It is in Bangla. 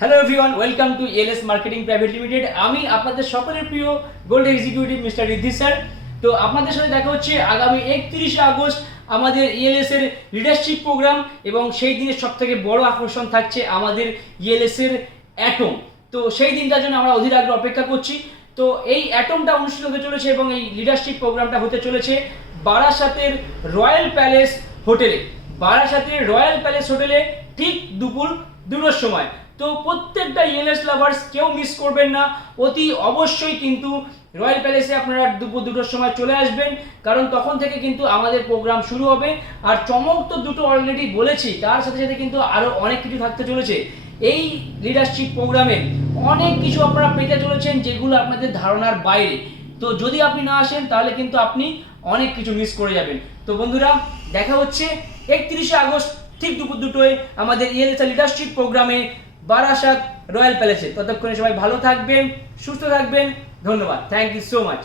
Hello everyone, welcome to LS marketing private limited. আমি আপনাদের সকলের প্রিয় gold executive mister Riddhi sir. তো আপনাদের সাথে দেখা হচ্ছে আগামী 31শে আগস্ট আমাদের ইএলএস এর লিডারশিপ প্রোগ্রাম, এবং সেই দিনের সবথেকে বড় আকর্ষণ থাকছে আমাদের ইএলএস এর অ্যাটম। তো সেই দিনটার জন্য আমরা অধীর আগ্রহে অপেক্ষা করছি। তো এই অ্যাটমটা অনুষ্ঠিত হতে চলেছে এবং এই লিডারশিপ প্রোগ্রামটা হতে চলেছে বারাসাতের রয়্যাল প্যালেস হোটেলে। বারাসাতের রয়্যাল প্যালেস হোটেলে ঠিক দুপুর 2টার সময়। তো প্রত্যেকটা ইএলএস লাভার্স কেউ মিস করবেন না, অতি অবশ্যই কিন্তু রয়্যাল প্যালেসে আপনারা দুপুর 2টার সময় চলে আসবেন, কারণ তখন থেকে কিন্তু আমাদের প্রোগ্রাম শুরু হবে। আর চমক তো দুটো অলরেডি বলেছি, তার সাথে সাথে কিন্তু আরও অনেক কিছু থাকতে চলেছে। এই লিডারশিপ প্রোগ্রামে অনেক কিছু আপনারা পেতে চলেছেন যেগুলো আপনাদের ধারণার বাইরে। তো যদি আপনি না আসেন তাহলে কিন্তু আপনি অনেক কিছু মিস করে যাবেন। তো বন্ধুরা, দেখা হচ্ছে 31শে আগস্ট ঠিক দুপুর 2টোয় আমাদের ইএলএস লিডারশিপ প্রোগ্রামে বারাসাত রয়্যাল প্যালেসে। ততক্ষণে সবাই ভালো থাকবেন, সুস্থ থাকবেন। ধন্যবাদ, থ্যাংক ইউ সো মাচ।